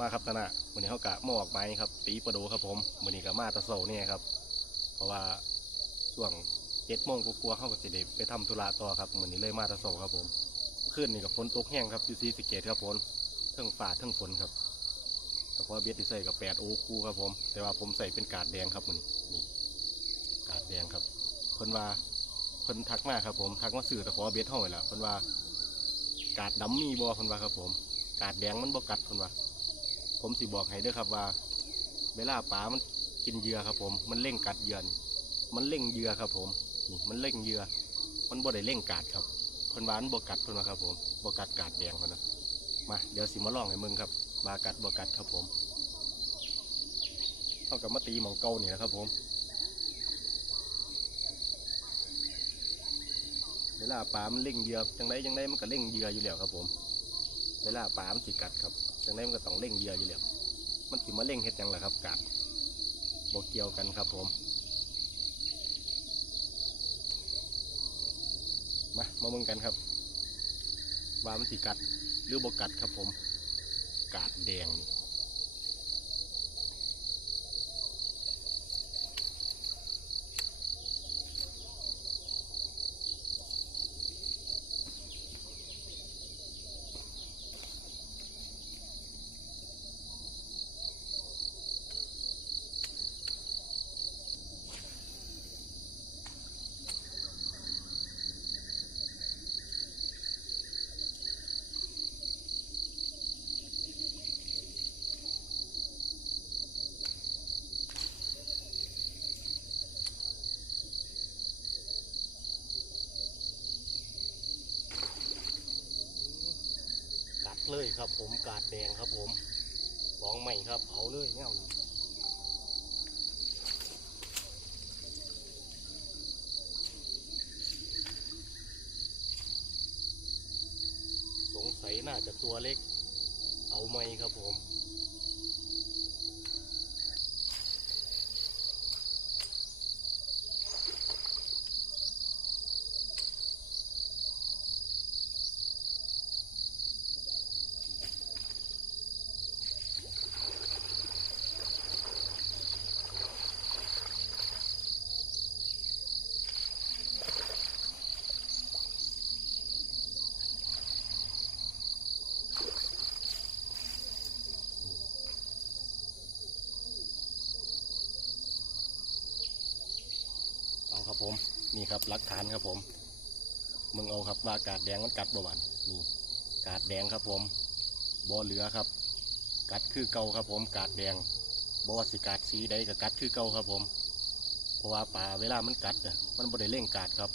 มาครับตาหนาวันนี้เขากะมาออกไม้ครับ ตีประโดครับผมวันนี้กะมาตะโซเนี่ยครับ เพราะว่าช่วงเจ็ดโมงกลัวเข้าก็สิเดไปทำธุระต่อครับวันนี้เลยมาตะโซครับผมขึ้นนี่กับฝนตกแห้งครับยูซีสเกตครับผมเทั้งฝ่าเทั้งฝนครับแต่พอเบียดที่ใส่กับแปดโอคูครับผม แต่ว่าผมใส่เป็นกาดแดงครับมันนี่กาดแดงครับเพิ่นว่าเพิ่นทักมาครับผมทักมาสื่อแต่ขอเบียดเท่าไหร่ละเพิ่นว่ากาดดำมีบ่เพิ่นว่าครับผม กาดแดงมันบ่กัดเพิ่นว่า ผมสิบอกให้ด้อครับว่า เวลาปลามันกินเหยื่อครับผม มันเล่งกัดเหยื่อนี่มันเล่งเหยื่อครับผมนี่มันเล่งเหยื่อมันบ่ได้เล่งกาดครับเพิ่นว่านบ่กัดเพิ่นว่าครับผมบ่กัดกาดแดงเพิ่นนะมาเดี๋ยวสิมาลองให้มึงครับว่ากัดบ่กัดครับผมเท่ากับมาตีหมองเก่านี่นะครับผมเวลาปลามันเล่งเหยื่อจังไดจังไดมันก็เล่งเหยื่ออยู่แล้วครับผม เวลาปลามันสิกัดครับ จังไดมันก็ต้องเล่งเหยื่ออยู่แล้วมันถิมาเล่งเห็ดยังล่ะครับกัดบ่เกี่ยวกันครับผมมามาเมืองกันครับว่ามันสิกัดหรือบกัดครับผม กาดแดงนี่กัด เลยครับ ผมกาดแดงครับผมสองใหม่ครับเอาเลยเนี่ยสงสัยน่าจะตัวเล็ก เอาไหมครับผม ครับผมนี่ครับหลักฐานครับผมมึงเอาครับว่ากาดแดงมันกัดบ่หวานนี่กาดแดงครับผมบ่เหลือครับ กัดคือเก่าครับผมกาดแดงบ่ว่าสิกาดสีใดก็กัดคือเก่าครับผม เพราะว่าปลาเวลามันกัดน่ะมันบ่ได้เล่งกาดครับ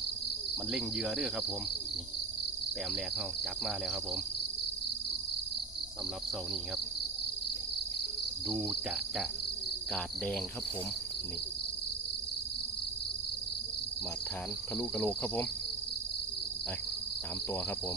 มันเล่งเยื่อเด้อครับผมนี่แต้มแรกเขาจับมาแล้วครับผมสำหรับเสานี้ครับ ดูจะจะกาดแดงครับผมนี่ มาตรฐานทะลุกระโหลกครับผมไปสามตัวครับผม